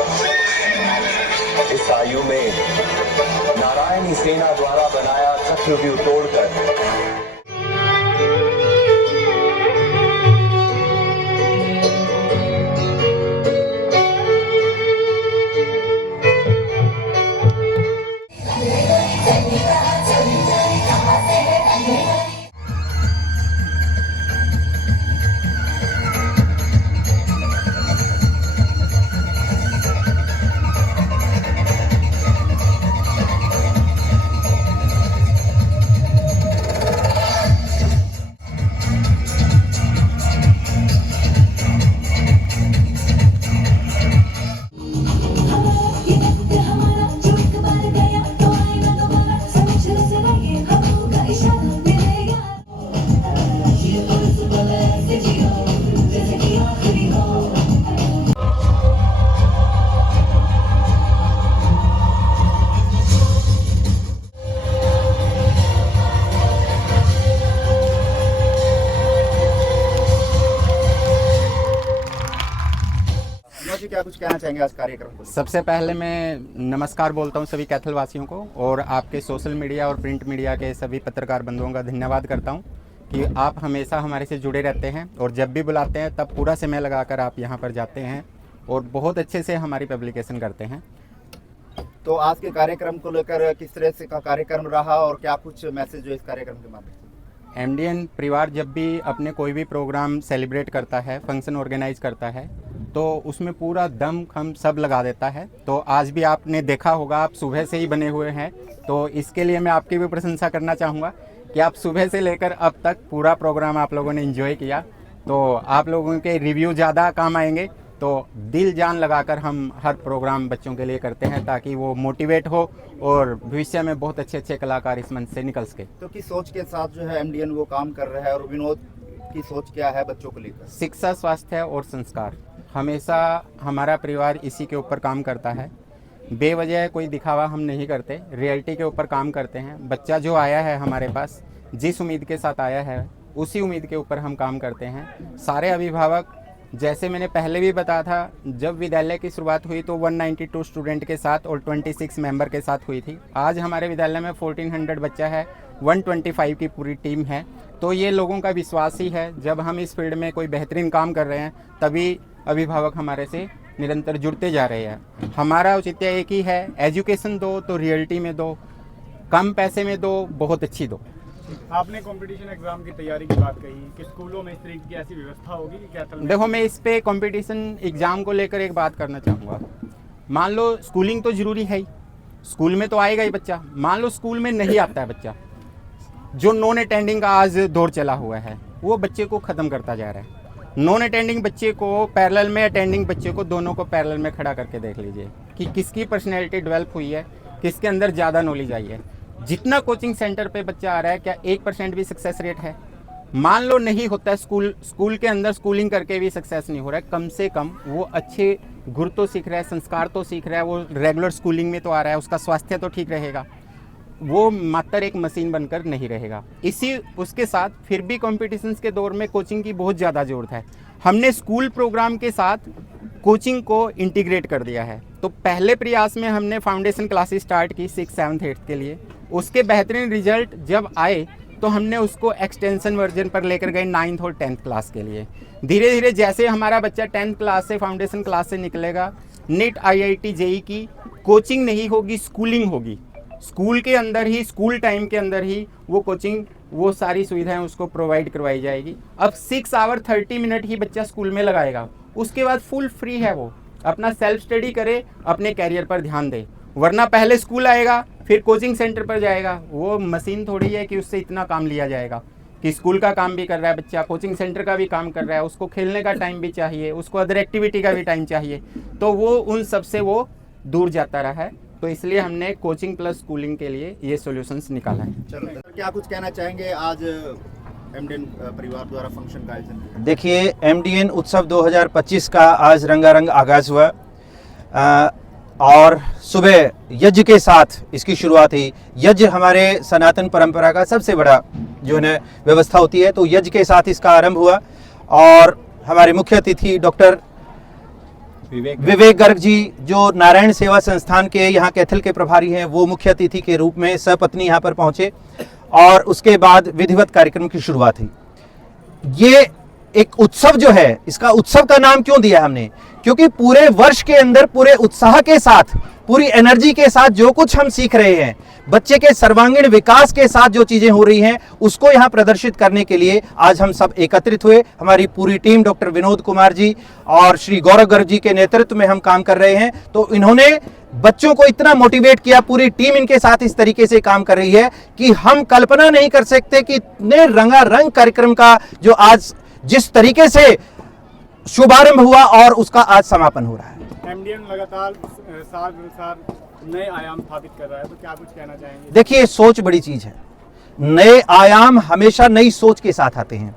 इस आयु में नारायणी सेना द्वारा बनाया चक्रव्यूह तोड़कर जी क्या कुछ कहना चाहेंगे आज कार्यक्रम को? सबसे पहले मैं नमस्कार बोलता हूं सभी कैथल वासियों को और आपके सोशल मीडिया और प्रिंट मीडिया के सभी पत्रकार बंधुओं का धन्यवाद करता हूं कि आप हमेशा हमारे से जुड़े रहते हैं और जब भी बुलाते हैं तब पूरा समय लगाकर आप यहां पर जाते हैं और बहुत अच्छे से हमारी पब्लिकेशन करते हैं। तो आज के कार्यक्रम को लेकर किस तरह से का कार्यक्रम रहा और क्या कुछ मैसेज जो इस कार्यक्रम के माध्यम से? एमडीएन परिवार जब भी अपने कोई भी प्रोग्राम सेलिब्रेट करता है, फंक्शन ऑर्गेनाइज करता है, तो उसमें पूरा दम खम सब लगा देता है। तो आज भी आपने देखा होगा, आप सुबह से ही बने हुए हैं, तो इसके लिए मैं आपकी भी प्रशंसा करना चाहूँगा कि आप सुबह से लेकर अब तक पूरा प्रोग्राम आप लोगों ने एंजॉय किया। तो आप लोगों के रिव्यू ज़्यादा काम आएंगे। तो दिल जान लगाकर हम हर प्रोग्राम बच्चों के लिए करते हैं ताकि वो मोटिवेट हो और भविष्य में बहुत अच्छे अच्छे कलाकार इस मंच से निकल सके। तो किस सोच के साथ जो है एमडीएन वो काम कर रहा है और विनोद की सोच क्या है बच्चों को लेकर? शिक्षा, स्वास्थ्य और संस्कार, हमेशा हमारा परिवार इसी के ऊपर काम करता है। बेवजह कोई दिखावा हम नहीं करते, रियलिटी के ऊपर काम करते हैं। बच्चा जो आया है हमारे पास, जिस उम्मीद के साथ आया है उसी उम्मीद के ऊपर हम काम करते हैं। सारे अभिभावक, जैसे मैंने पहले भी बताया था, जब विद्यालय की शुरुआत हुई तो 192 स्टूडेंट के साथ और 26 मेंबर के साथ हुई थी। आज हमारे विद्यालय में 1400 बच्चा है, 125 की पूरी टीम है। तो ये लोगों का विश्वास ही है। जब हम इस फील्ड में कोई बेहतरीन काम कर रहे हैं तभी अभिभावक हमारे से निरंतर जुड़ते जा रहे हैं। हमारा औचित्य एक ही है, एजुकेशन दो तो रियलिटी में दो, कम पैसे में दो, बहुत अच्छी दो। आपने कंपटीशन एग्जाम की तैयारी की बात कही कि स्कूलों में इस तरीके की ऐसी व्यवस्था होगी कि कैथल में? देखो, मैं इस पे कंपटीशन एग्जाम को लेकर एक बात करना चाहूँगा। मान लो स्कूलिंग तो जरूरी है ही, स्कूल में तो आएगा ही बच्चा। मान लो स्कूल में नहीं आता है बच्चा, जो नॉन अटेंडिंग का आज दौर चला हुआ है वो बच्चे को ख़त्म करता जा रहा है। नॉन अटेंडिंग बच्चे को पैरेलल में, अटेंडिंग बच्चे को, दोनों को पैरेलल में खड़ा करके देख लीजिए कि किसकी पर्सनैलिटी डेवलप हुई है, किसके अंदर ज़्यादा नॉलेज आई है। जितना कोचिंग सेंटर पे बच्चा आ रहा है, क्या 1% भी सक्सेस रेट है? मान लो नहीं होता है, स्कूल के अंदर स्कूलिंग करके भी सक्सेस नहीं हो रहा है, कम से कम वो अच्छे गुर तो सीख रहा है, संस्कार तो सीख रहा है, वो रेगुलर स्कूलिंग में तो आ रहा है, उसका स्वास्थ्य तो ठीक रहेगा, वो मात्र एक मशीन बनकर नहीं रहेगा। इसी उसके साथ फिर भी कॉम्पिटिशन्स के दौर में कोचिंग की बहुत ज़्यादा ज़रूरत है। हमने स्कूल प्रोग्राम के साथ कोचिंग को इंटीग्रेट कर दिया है। तो पहले प्रयास में हमने फाउंडेशन क्लासेस स्टार्ट की 6, 7, 8 के लिए। उसके बेहतरीन रिजल्ट जब आए तो हमने उसको एक्सटेंशन वर्जन पर लेकर गए 9th और 10th क्लास के लिए। धीरे धीरे जैसे हमारा बच्चा 10th क्लास से, फाउंडेशन क्लास से निकलेगा, नीट, IIT, JEE की कोचिंग नहीं होगी, स्कूलिंग होगी। स्कूल के अंदर ही, स्कूल टाइम के अंदर ही वो कोचिंग, वो सारी सुविधाएं उसको प्रोवाइड करवाई जाएगी। अब 6 आवर 30 मिनट ही बच्चा स्कूल में लगाएगा, उसके बाद फुल फ्री है, वो अपना सेल्फ स्टडी करे, अपने कैरियर पर ध्यान दे। वरना पहले स्कूल आएगा फिर कोचिंग सेंटर पर जाएगा, वो मशीन थोड़ी है कि उससे इतना काम लिया जाएगा कि स्कूल का काम भी कर रहा है बच्चा, कोचिंग सेंटर का भी काम कर रहा है, उसको खेलने का टाइम भी चाहिए, उसको अदर एक्टिविटी का भी टाइम चाहिए, तो वो उन सब से वो दूर जाता रहा है। तो इसलिए हमने कोचिंग प्लस स्कूलिंग के लिए ये सॉल्यूशंस निकाला है। चलो, क्या कुछ कहना चाहेंगे आज एमडीएन परिवार द्वारा फंक्शन का आयोजन? देखिए, एमडीएन उत्सव 2025 का आज रंगारंग आगाज हुआ और सुबह यज्ञ के साथ इसकी शुरुआत हुई। यज्ञ हमारे सनातन परंपरा का सबसे बड़ा जो है व्यवस्था होती है, तो यज्ञ के साथ इसका आरंभ हुआ और हमारे मुख्य अतिथि डॉक्टर विवेक गर्ग जी जो नारायण सेवा संस्थान के यहाँ कैथल के प्रभारी हैं, वो मुख्य अतिथि के रूप में सपत्नी यहाँ पर पहुंचे और उसके बाद विधिवत कार्यक्रम की शुरुआत हुई। ये एक उत्सव जो है, इसका उत्सव का नाम क्यों दिया हमने? क्योंकि पूरे वर्ष के अंदर पूरे उत्साह के साथ, पूरी एनर्जी के साथ जो कुछ हम सीख रहे हैं, बच्चे के सर्वांगीण विकास के साथ जो चीजें हो रही हैं, उसको यहाँ प्रदर्शित करने के लिए आज हम सब एकत्रित हुए। हमारी पूरी टीम डॉक्टर विनोद कुमार जी और श्री गौरव गर्ग जी के नेतृत्व में हम काम कर रहे हैं। तो इन्होंने बच्चों को इतना मोटिवेट किया, पूरी टीम इनके साथ इस तरीके से काम कर रही है कि हम कल्पना नहीं कर सकते कि इतने रंगारंग कार्यक्रम का जो आज जिस तरीके से शुभारंभ हुआ और उसका आज समापन हो रहा है। एमडीएन लगातार साल नए आयाम स्थापित कर रहा है, तो क्या कुछ कहना चाहेंगे? देखिए, सोच बड़ी चीज है। नए आयाम हमेशा नई सोच के साथ आते हैं,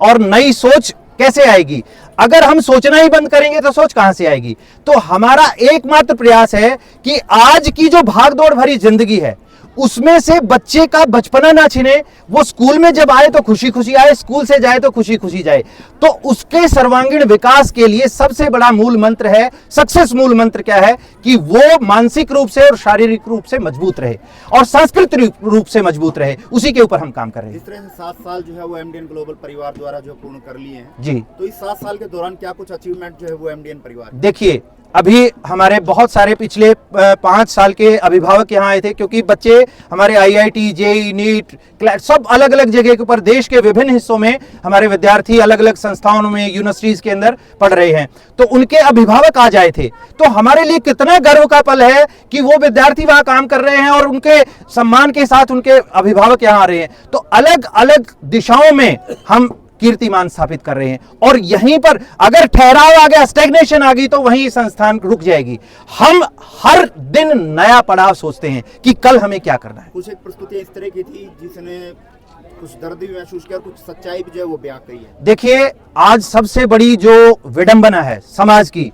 और नई सोच कैसे आएगी? अगर हम सोचना ही बंद करेंगे तो सोच कहां से आएगी? तो हमारा एकमात्र प्रयास है कि आज की जो भागदौड़ भरी जिंदगी है, उसमें से बच्चे का बचपना ना छिने। वो स्कूल में जब आए तो खुशी खुशी आए, स्कूल से जाए तो खुशी खुशी जाए। तो उसके सर्वांगीण विकास के लिए सबसे बड़ा मूल मंत्र है, सक्सेस मूल मंत्र क्या है? कि वो मानसिक रूप से और शारीरिक रूप से मजबूत रहे और सांस्कृतिक रूप से मजबूत रहे। उसी के ऊपर हम काम कर रहे हैं। इस तरह से 7 साल जो है वो एमडीएन ग्लोबल परिवार द्वारा जो पूर्ण कर लिए हैं जी। तो इस 7 साल के दौरान क्या कुछ अचीवमेंट जो है वो एमडीएन परिवार? देखिए, अभी हमारे बहुत सारे पिछले 5 साल के अभिभावक यहाँ आए थे, क्योंकि बच्चे हमारे आईआईटी, जेईई, नीट, क्लैट सब अलग अलग जगह के ऊपर देश के विभिन्न हिस्सों में हमारे विद्यार्थी अलग अलग संस्थाओं में, यूनिवर्सिटीज के अंदर पढ़ रहे हैं। तो उनके अभिभावक आज आए थे। तो हमारे लिए कितना गर्व का पल है कि वो विद्यार्थी वहां काम कर रहे हैं और उनके सम्मान के साथ उनके अभिभावक यहाँ आ रहे हैं। तो अलग अलग दिशाओं में हम कीर्तिमान स्थापित कर रहे हैं, और यहीं पर अगर ठहराव आ गया, स्टैग्नेशन आ गई, तो वहीं संस्थान रुक जाएगी। हम हर दिन नया पड़ाव सोचते हैं कि कल हमें क्या करना है। कुछ एक प्रस्तुति इस तरह की थी जिसने कुछ दर्द भी महसूस किया, कुछ सच्चाई भी जो है वो बयां करी है। देखिए, आज सबसे बड़ी जो विडंबना है समाज की,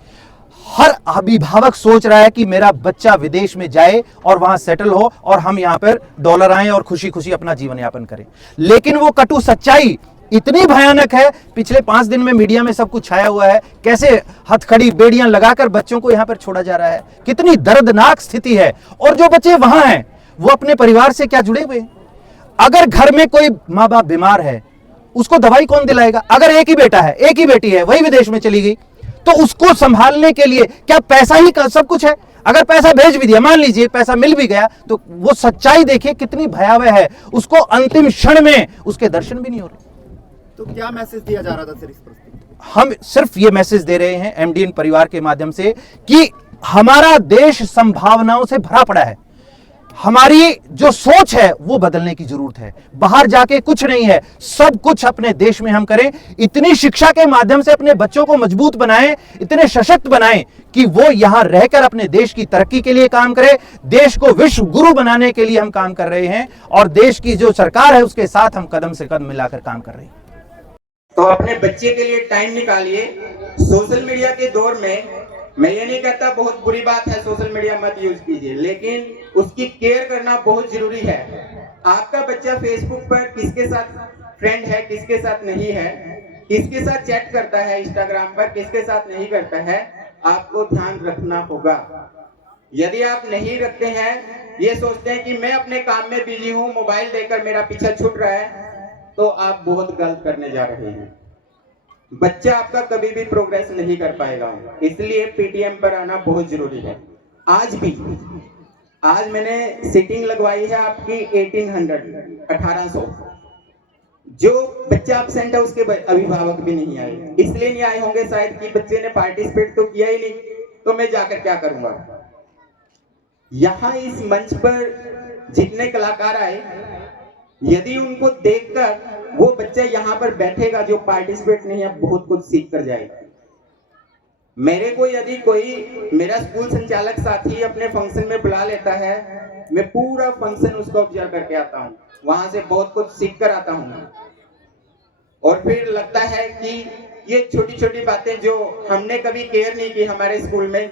हर अभिभावक सोच रहा है कि मेरा बच्चा विदेश में जाए और वहां सेटल हो और हम यहां पर डॉलर आए और खुशी खुशी अपना जीवन यापन करें। लेकिन वो कटु सच्चाई इतनी भयानक है, पिछले 5 दिन में मीडिया में सब कुछ छाया हुआ है, कैसे हथकड़ी बेड़ियां लगाकर बच्चों को यहां पर छोड़ा जा रहा है। कितनी दर्दनाक स्थिति है। और जो बच्चे वहां हैं वो अपने परिवार से क्या जुड़े हुए हैं? अगर घर में कोई माँ बाप बीमार है, उसको दवाई कौन दिलाएगा? अगर एक ही बेटा है, एक ही बेटी है, वही विदेश में चली गई, तो उसको संभालने के लिए क्या पैसा ही सब कुछ है? अगर पैसा भेज भी दिया, मान लीजिए पैसा मिल भी गया, तो वो सच्चाई देखिए कितनी भयावह है। उसको अंतिम क्षण में उसके दर्शन भी नहीं हो रहे। तो क्या मैसेज दिया जा रहा था सर इस प्रस्तुति? हम सिर्फ ये मैसेज दे रहे हैं एमडीएन परिवार के माध्यम से कि हमारा देश संभावनाओं से भरा पड़ा है। हमारी जो सोच है वो बदलने की जरूरत है। बाहर जाके कुछ नहीं है, सब कुछ अपने देश में हम करें। इतनी शिक्षा के माध्यम से अपने बच्चों को मजबूत बनाएं, इतने सशक्त बनाएं कि वो यहां रहकर अपने देश की तरक्की के लिए काम करे। देश को विश्व गुरु बनाने के लिए हम काम कर रहे हैं, और देश की जो सरकार है उसके साथ हम कदम से कदम मिलाकर काम कर रहे हैं। तो अपने बच्चे के लिए टाइम निकालिए। सोशल मीडिया के दौर में मैं ये नहीं कहता बहुत बुरी बात है सोशल मीडिया मत यूज कीजिए, लेकिन उसकी केयर करना बहुत जरूरी है। आपका बच्चा फेसबुक पर किसके साथ फ्रेंड है, किसके साथ नहीं है, किसके साथ चैट करता है इंस्टाग्राम पर, किसके साथ नहीं करता है, आपको ध्यान रखना होगा। यदि आप नहीं रखते हैं, ये सोचते हैं कि मैं अपने काम में बिजी हूँ, मोबाइल देकर मेरा पीछा छूट रहा है, तो आप बहुत गलत करने जा रहे हैं। बच्चा आपका कभी भी प्रोग्रेस नहीं कर पाएगा, इसलिए पीटीएम पर आना बहुत जरूरी है। आज मैंने सीटिंग लगवाई है आपकी 1800। जो बच्चा एब्सेंट है उसके अभिभावक भी नहीं आए, इसलिए नहीं आए होंगे शायद कि बच्चे ने पार्टिसिपेट तो किया ही नहीं, तो मैं जाकर क्या करूंगा। यहाँ इस मंच पर जितने कलाकार आए, यदि उनको देखकर वो बच्चा यहाँ पर बैठेगा जो पार्टिसिपेट नहीं है, बहुत कुछ सीख कर जाएगा। मेरे को यदि कोई मेरा स्कूल संचालक साथी अपने फंक्शन में बुला लेता है, मैं पूरा फंक्शन उसको ऑब्जर्व करके आता हूँ, वहां से बहुत कुछ सीख कर आता हूँ। और फिर लगता है कि ये छोटी छोटी बातें जो हमने कभी केयर नहीं की हमारे स्कूल में,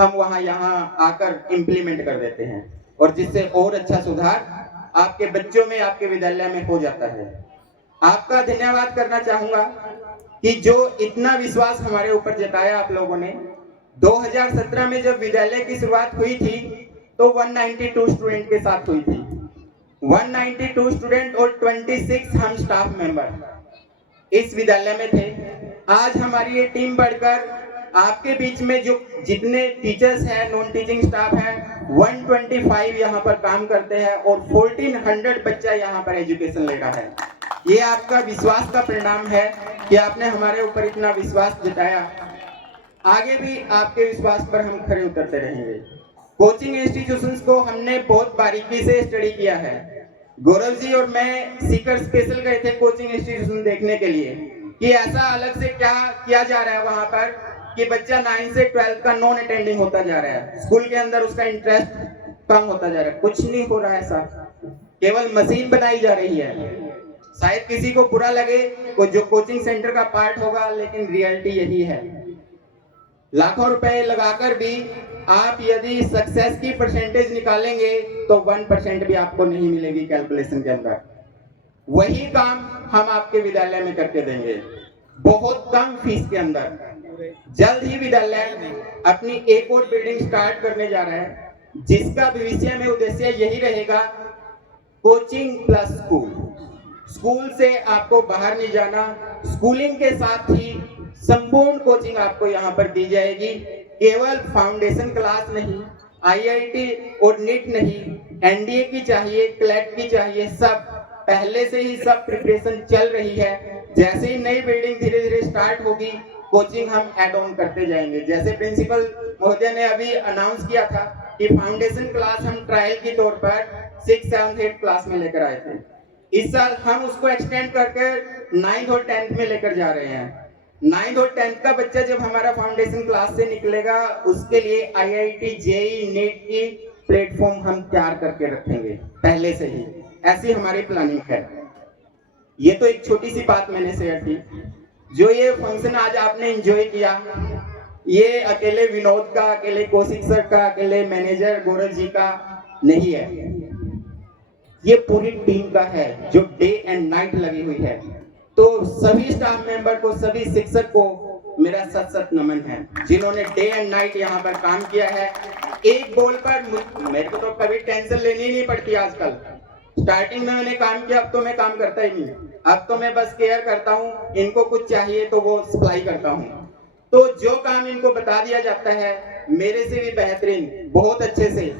हम वहां यहाँ आकर इम्प्लीमेंट कर देते हैं, और जिससे और अच्छा सुधार आपके बच्चों में, आपके विद्यालय में हो जाता है। आपका धन्यवाद करना चाहूंगा कि जो इतना विश्वास हमारे ऊपर जताया आप लोगों ने। 2017 में जब विद्यालय की शुरुआत हुई थी तो 192 स्टूडेंट के साथ हुई थी। 192 स्टूडेंट और 26 हम स्टाफ मेंबर इस विद्यालय में थे। आज हमारी ये टीम बढ़कर आपके बीच में जो जितने टीचर्स हैं, नॉन टीचिंग स्टाफ हैं, 125 यहाँ पर काम करते हैं और 1400 बच्चा यहाँ पर एजुकेशन ले रहा है। ये आपका विश्वास का परिणाम है कि आपने हमारे ऊपर इतना विश्वास जताया। आगे भी आपके विश्वास पर हम खरे उतरते रहेंगे। कोचिंग इंस्टीट्यूशंस को हमने बहुत बारीकी से स्टडी किया है। गौरव जी और मैं सीकर स्पेशल गए थे कोचिंग इंस्टीट्यूशन देखने के लिए कि ऐसा अलग से क्या किया जा रहा है वहां पर कि बच्चा 9 से 12 का नॉन अटेंडिंग होता जा रहा है, स्कूल के अंदर उसका इंटरेस्ट कम होता जा रहा है। कुछ नहीं हो रहा है सर, केवल मशीन बनाई जा रही है। शायद किसी को बुरा लगे वो जो कोचिंग सेंटर का पार्ट होगा, लेकिन रियलिटी यही है। लाखों रुपए लगाकर भी आप यदि सक्सेस की परसेंटेज निकालेंगे तो 1% भी आपको नहीं मिलेगी कैलकुलेशन के अंदर। वही काम हम आपके विद्यालय में करके देंगे, बहुत कम फीस के अंदर। जल्द ही विद्यालय अपनी एक और बिल्डिंग स्टार्ट करने जा रहा है, जिसका भविष्य में उद्देश्य यही रहेगा, कोचिंग प्लस स्कूल। स्कूल से आपको बाहर नहीं जाना, स्कूलिंग के साथ ही संपूर्ण कोचिंग आपको यहाँ पर दी जाएगी। केवल फाउंडेशन क्लास नहीं, आईआईटी और नीट नहीं, एनडीए की चाहिए, क्लैट की चाहिए, सब पहले से ही सब प्रिपरेशन चल रही है। जैसे ही नई बिल्डिंग धीरे धीरे स्टार्ट होगी, कोचिंग हम ऐड ऑन करते जाएंगे। जैसे प्रिंसिपल महोदय ने अभी अनाउंस किया था कि फाउंडेशन क्लास हम ट्रायल के तौर पर 6, 7, 8 क्लास में लेकर आए थे। इस साल हम उसको एक्सटेंड करके 9th और 10th में लेकर जा रहे हैं। 9th और 10th का बच्चा जब हमारा फाउंडेशन क्लास से निकलेगा, उसके लिए आईआईटी, जेईई, नीट की प्लेटफॉर्म हम तैयार करके रखेंगे पहले से ही। ऐसी हमारी प्लानिंग है। ये तो एक छोटी सी बात मैंने शेयर की। जो ये फंक्शन आज आपने एंजॉय किया, ये अकेले विनोद का, अकेले कौशिक सर का, अकेले मैनेजर गौरव जी का नहीं है, ये पूरी टीम का है जो डे एंड नाइट लगी हुई है। तो सभी स्टाफ मेंबर को, सभी शिक्षक को मेरा सत सत नमन है, जिन्होंने डे एंड नाइट यहाँ पर काम किया है। एक बॉल पर मेरे को तो कभी टेंशन लेनी ही नहीं पड़ती आजकल। स्टार्टिंग में मैंने काम किया, अब तो मैं काम करता ही नहीं। अब तो मैं बस केयर करता हूँ, इनको कुछ चाहिए तो वो सप्लाई करता हूँ। तो जो काम इनको बता दिया जाता है, मेरे से भी बेहतरीन, बहुत अच्छे से,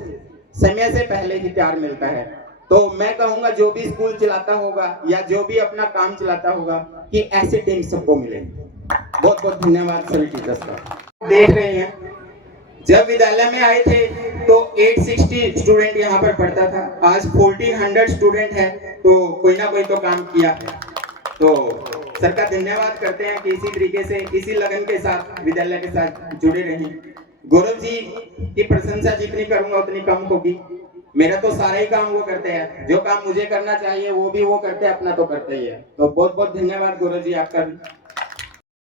समय से पहले ही तैयार मिलता है। तो मैं कहूंगा जो भी स्कूल चलाता होगा या जो भी अपना काम चलाता होगा कि ऐसे टीम सबको मिले। बहुत बहुत धन्यवाद सभी टीचर्स का। देख रहे हैं, जब विद्यालय में आए थे तो 860 स्टूडेंट यहाँ पर पढ़ता था, आज 1400 स्टूडेंट है। तो कोई ना कोई तो काम किया है। तो सर का धन्यवाद करते हैं कि इसी तरीके से, इसी लगन के साथ विद्यालय के साथ जुड़े रहें। गौरव जी की प्रशंसा जितनी करूंगा उतनी कम होगी। मेरा तो सारा ही काम वो करते हैं, जो काम मुझे करना चाहिए वो भी वो करते हैं, अपना तो करते ही है। तो बहुत बहुत धन्यवाद गौरव जी आपका भी।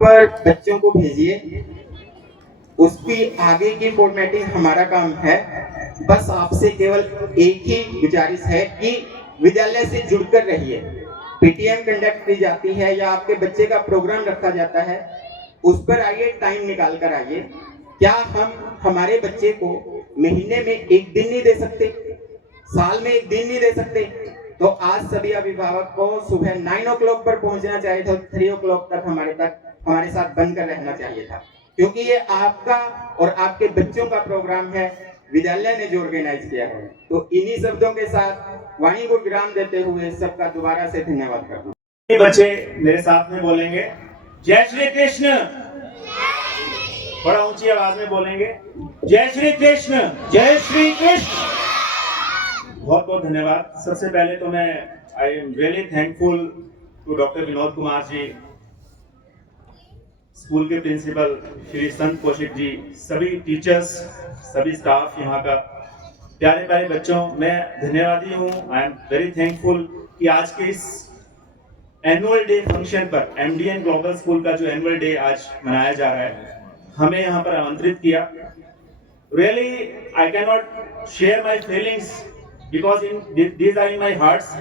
पर बच्चों को भेजिए, उसकी आगे की फॉर्मेटिंग हमारा काम है। बस आपसे केवल एक ही गुजारिश है कि विद्यालय से जुड़कर रहिए। पीटीएम कंडक्ट की जाती है या आपके बच्चे का प्रोग्राम रखा जाता है, उस पर आइए, टाइम निकाल कर आइए। क्या हम हमारे बच्चे को महीने में एक दिन नहीं दे सकते, साल में एक दिन नहीं दे सकते? तो आज सभी अभिभावक को सुबह 9 o'clock पर पहुंचना चाहिए था, 3 o'clock तक हमारे साथ बनकर रहना चाहिए था, क्योंकि ये आपका और आपके बच्चों का प्रोग्राम है, विद्यालय ने जो ऑर्गेनाइज किया है। तो इन्हीं शब्दों के साथ वाणी को विराम देते हुए सबका दोबारा से धन्यवाद करता हूँ। ये बच्चे मेरे साथ में बोलेंगे, जय श्री कृष्ण। बड़ा ऊंची आवाज में बोलेंगे, जय श्री कृष्ण, जय श्री कृष्ण। बहुत बहुत धन्यवाद। सबसे पहले तो मैं I am really thankful to doctor Vinod Kumar ji, school के प्रिंसिपल श्री संत कौशिक जी, सभी टीचर्स, सभी स्टाफ यहाँ का, प्यारे प्यारे बच्चों, मैं धन्यवादी हूँ। आई एम वेरी थैंकफुल कि आज के इस एनुअल डे फंक्शन पर, एमडीएन ग्लोबल स्कूल का जो एनुअल डे आज मनाया जा रहा है, हमें यहाँ पर आमंत्रित किया। Really I can not share my feelings because these are in my hearts।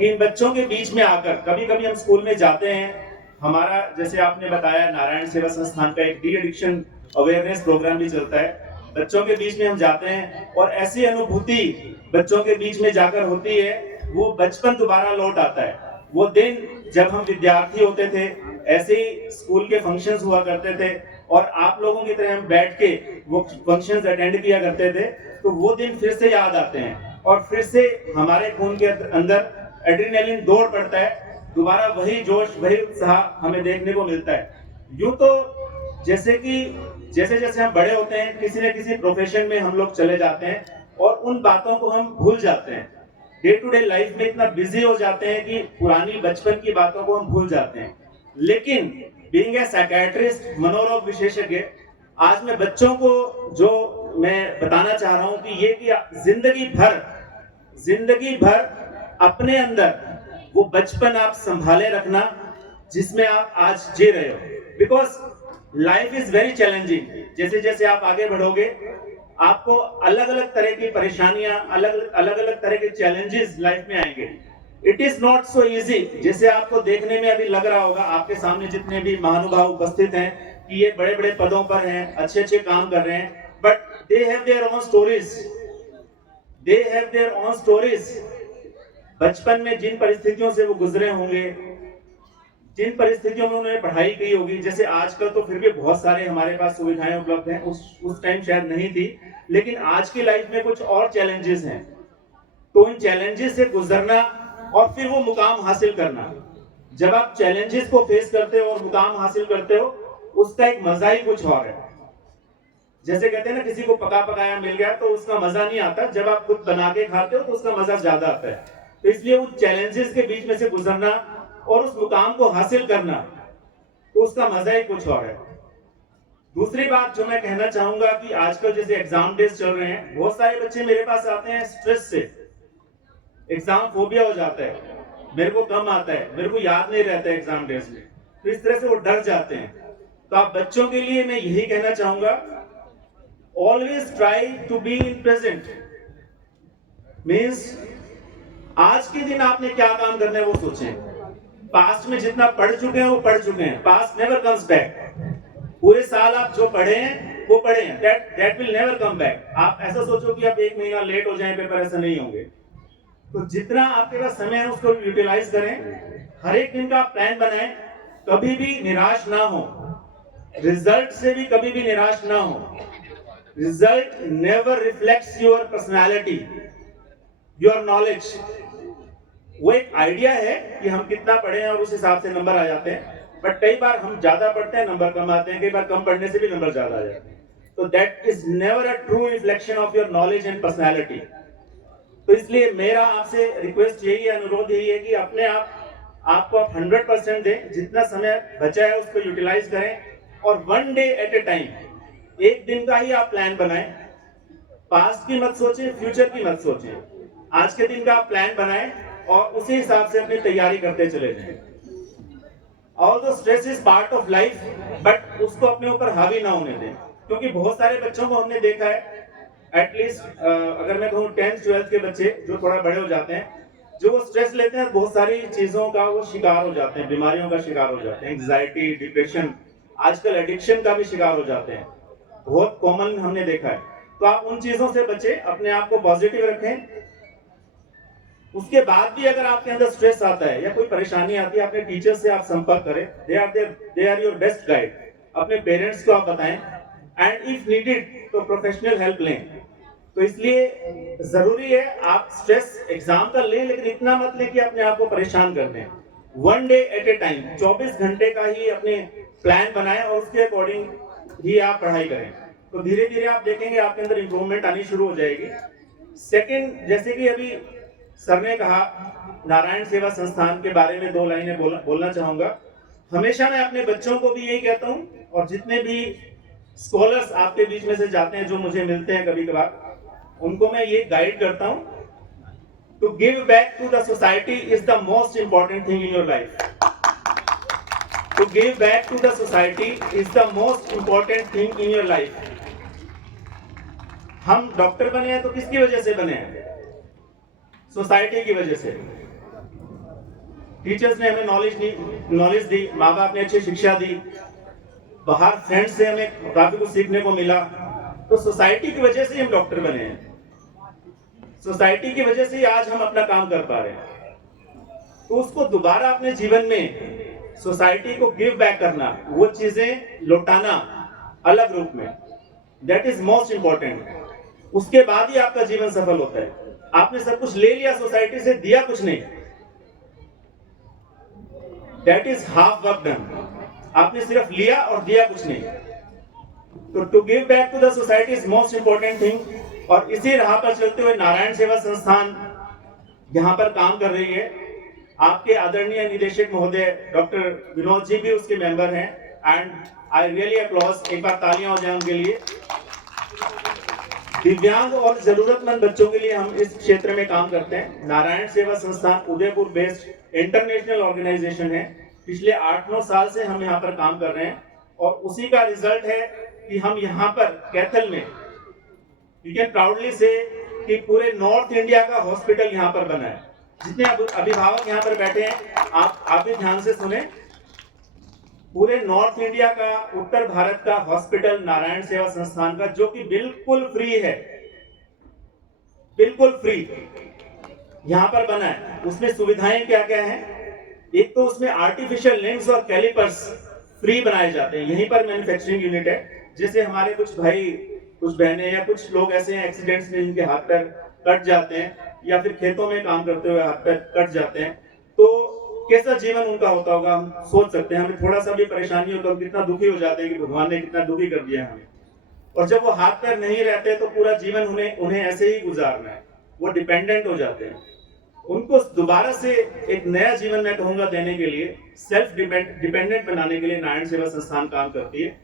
इन बच्चों के बीच में आकर, कभी कभी हम स्कूल में जाते हैं, हमारा जैसे आपने बताया नारायण सेवा संस्थान का एक डी एडिक्शन अवेयरनेस प्रोग्राम भी चलता है। बच्चों के बीच में हम जाते हैं और ऐसी अनुभूति बच्चों के बीच में जाकर होती है, वो बचपन दोबारा लौट आता है। वो दिन जब हम विद्यार्थी होते थे, ऐसे ही स्कूल के फंक्शंस हुआ करते थे और आप लोगों की तरह हम बैठ के वो फंक्शंस अटेंड किया करते थे, तो वो दिन फिर से याद आते हैं और फिर से हमारे खून के अंदर एड्रेनलिन दौड़ पड़ता है, दोबारा वही जोश वही उत्साह हमें देखने को मिलता है। यूं तो जैसे जैसे हम बड़े होते हैं, किसी न किसी प्रोफेशन में हम लोग चले जाते हैं और उन बातों को हम भूल जाते हैं। डे टू डे लाइफ में इतना बिजी हो जाते हैं कि पुरानी बचपन की बातों को हम भूल जाते हैं। लेकिन बीइंग ए साइकियाट्रिस्ट, मनोरोग विशेषज्ञ, आज मैं बच्चों को जो मैं बताना चाह रहा हूं कि ये कि जिंदगी भर अपने अंदर वो बचपन आप संभाले रखना जिसमें आप आज जी रहे हो। Because life is very challenging. जैसे जैसे आप आगे बढ़ोगे, आपको अलग अलग तरह की परेशानियां, अलग अलग तरह के चैलेंजेस लाइफ में आएंगे। It is not so easy जैसे आपको देखने में अभी लग रहा होगा। आपके सामने जितने भी महानुभाव उपस्थित हैं कि ये बड़े बड़े पदों पर हैं, अच्छे अच्छे काम कर रहे हैं, but they have their own stories. बचपन में जिन परिस्थितियों से वो गुजरे होंगे, जिन परिस्थितियों में उन्होंने पढ़ाई की होगी, जैसे आजकल तो फिर भी बहुत सारे हमारे पास सुविधाएं उपलब्ध हैं, उस टाइम शायद नहीं थी, लेकिन आज की लाइफ में कुछ और चैलेंजेस हैं। तो इन चैलेंजेस से गुजरना और फिर वो मुकाम हासिल करना, जब आप चैलेंजेस को फेस करते हो और मुकाम हासिल करते हो, उसका एक मजा ही कुछ और है। जैसे कहते हैं ना, किसी को पका पकाया मिल गया तो उसका मजा नहीं आता, जब आप खुद बना के खाते हो तो उसका मजा ज्यादा आता है। तो इसलिए उन चैलेंजेस के बीच में से गुजरना और उस मुकाम को हासिल करना, तो उसका मजा ही कुछ और है। दूसरी बात जो मैं कहना चाहूंगा कि आजकल जैसे एग्जाम डेज चल रहे हैं, बहुत सारे बच्चे मेरे पास आते हैं स्ट्रेस से, एग्जाम फोबिया हो जाता है, मेरे को कम आता है, मेरे को याद नहीं रहता है एग्जाम डेज में, तो इस तरह से वो डर जाते हैं। तो आप बच्चों के लिए मैं यही कहना चाहूंगा, always try to be in present. Means आज के दिन आपने क्या काम करना है वो सोचें। पास्ट में जितना पढ़ चुके हैं वो पढ़ चुके हैं, पास्ट नेवर कम्स बैक। पूरे साल आप जो पढ़े हैं वो पढ़े हैं, that will never come back. आप ऐसा सोचो कि आप 1 महीना लेट हो जाए पेपर, ऐसा नहीं होंगे। तो जितना आपके पास समय है उसको यूटिलाइज करें, हर एक दिन का प्लान बनाएं, कभी भी निराश ना हो, रिजल्ट से भी कभी भी निराश ना हो। Result never reflects your personality, your knowledge. वो एक आइडिया है कि हम कितना पढ़े हैं और उस हिसाब से नंबर आ जाते हैं, बट कई बार हम ज्यादा पढ़ते हैं नंबर कम आते हैं, कई बार कम पढ़ने से भी नंबर ज्यादा आ जाते हैं। तो that is never a true reflection of your knowledge and personality. तो इसलिए मेरा आपसे रिक्वेस्ट यही है, अनुरोध यही है कि अपने आपको आप 100% दें, जितना समय बचा है उसको यूटिलाइज करें और 1 डे एट ए टाइम, एक दिन का ही आप प्लान बनाएं। पास्ट की मत सोचें, फ्यूचर की मत सोचें, आज के दिन का आप प्लान बनाएं और उसी हिसाब से अपनी तैयारी करते चले जाएं। Although stress is part of life, but उसको अपने ऊपर हावी ना होने दें, क्योंकि बहुत सारे बच्चों को हमने देखा है, एटलीस्ट अगर मैं कहूँ 10th 12th के बच्चे जो थोड़ा बड़े हो जाते हैं, जो वो स्ट्रेस लेते हैं, बहुत सारी चीजों का वो शिकार हो जाते हैं, बीमारियों का शिकार हो जाते हैं, एंग्जाइटी, डिप्रेशन, आजकल एडिक्शन का भी शिकार हो जाते हैं, बहुत कॉमन हमने देखा है। तो आप उन चीजों से बचें, अपने आप को पॉजिटिव रखें। उसके बाद भी अगर आपके अंदर स्ट्रेस आता है या कोई परेशानी आती है, अपने टीचर से आप संपर्क करें, they are your best guide. अपने पेरेंट्स को आप बताएं एंड इफ नीडेड तो प्रोफेशनल हेल्प लें। तो इसलिए जरूरी है आप स्ट्रेस एग्जाम का लें, लेकिन इतना मत लें कि अपने आप को परेशान कर दें। 1 डे एट ए टाइम, 24 घंटे का ही अपने प्लान बनाएं और उसके अकॉर्डिंग ही आप पढ़ाई करें। तो धीरे धीरे आप देखेंगे आपके अंदर इंप्रूवमेंट आनी शुरू हो जाएगी। सेकंड, जैसे कि अभी सर ने कहा, नारायण सेवा संस्थान के बारे में 2 लाइनें बोलना चाहूंगा। हमेशा मैं अपने बच्चों को भी यही कहता हूं, और जितने भी स्कॉलर्स आपके बीच में से जाते हैं, जो मुझे मिलते हैं कभी कभार, उनको मैं ये गाइड करता हूं, to give back to the society is the most important thing in your life. To give back to the society is the most important thing in your life. हम डॉक्टर बने हैं तो किसकी वजह से बने हैं? सोसाइटी की वजह से। टीचर्स ने हमें नॉलेज दी, माँ बाप ने अच्छी शिक्षा दी, बाहर फ्रेंड्स से हमें काफी कुछ सीखने को मिला। तो सोसाइटी की वजह से ही हम डॉक्टर बने हैं, सोसाइटी की वजह से ही आज हम अपना काम कर पा रहे हैं। तो उसको दोबारा अपने जीवन में सोसाइटी को गिव बैक करना, वो चीजें लौटाना अलग रूप में, दैट इज मोस्ट इंपॉर्टेंट। उसके बाद ही आपका जीवन सफल होता है। आपने सब कुछ ले लिया सोसाइटी से, दिया कुछ नहीं, that is half work done. आपने सिर्फ लिया और दिया कुछ नहीं। तो to give back to the society is most important thing. और इसी राह पर चलते हुए नारायण सेवा संस्थान यहाँ पर काम कर रही है। आपके आदरणीय निदेशक महोदय डॉक्टर विनोद जी भी उसके मेंबर हैं, एंड आई रियली अप्लॉज, एक बार तालियां हो जाए उनके लिए। दिव्यांग और जरूरतमंद बच्चों के लिए हम इस क्षेत्र में काम करते हैं। नारायण सेवा संस्थान उदयपुर बेस्ड इंटरनेशनल ऑर्गेनाइजेशन है। पिछले 8-9 साल से हम यहाँ पर काम कर रहे हैं और उसी का रिजल्ट है कि हम यहाँ पर कैथल में, यू कैन प्राउडली से कि पूरे नॉर्थ इंडिया का हॉस्पिटल यहाँ पर बना है। जितने अभिभावक यहाँ पर बैठे हैं, आप भी ध्यान से सुने। पूरे नॉर्थ इंडिया का, उत्तर भारत का हॉस्पिटल नारायण सेवा संस्थान का, जो कि बिल्कुल फ्री है, बिल्कुल फ्री यहाँ पर बना है। उसमें सुविधाएं क्या क्या हैं? एक तो उसमें आर्टिफिशियल लिम्स और कैलिपर्स फ्री बनाए जाते हैं। यहीं पर मैन्युफैक्चरिंग यूनिट है। जैसे हमारे कुछ भाई, कुछ बहनें या कुछ लोग ऐसे हैं एक्सीडेंट्स में जिनके हाथ पैर कट जाते हैं या फिर खेतों में काम करते हुए हाथ पैर कट जाते हैं, तो कैसा जीवन उनका होता होगा हम सोच सकते हैं। हमें थोड़ा सा भी परेशानी हो तो हम कितना दुखी हो जाते हैं कि भगवान ने कितना दुखी कर दिया हमें। और जब वो हाथ पैर नहीं रहते तो पूरा जीवन उन्हें ऐसे ही गुजारना है, वो डिपेंडेंट हो जाते हैं। उनको दोबारा से एक नया जीवन मैं कहूंगा देने के लिए, सेल्फ डिपेंडेंट बनाने के लिए नारायण सेवा संस्थान काम करती है।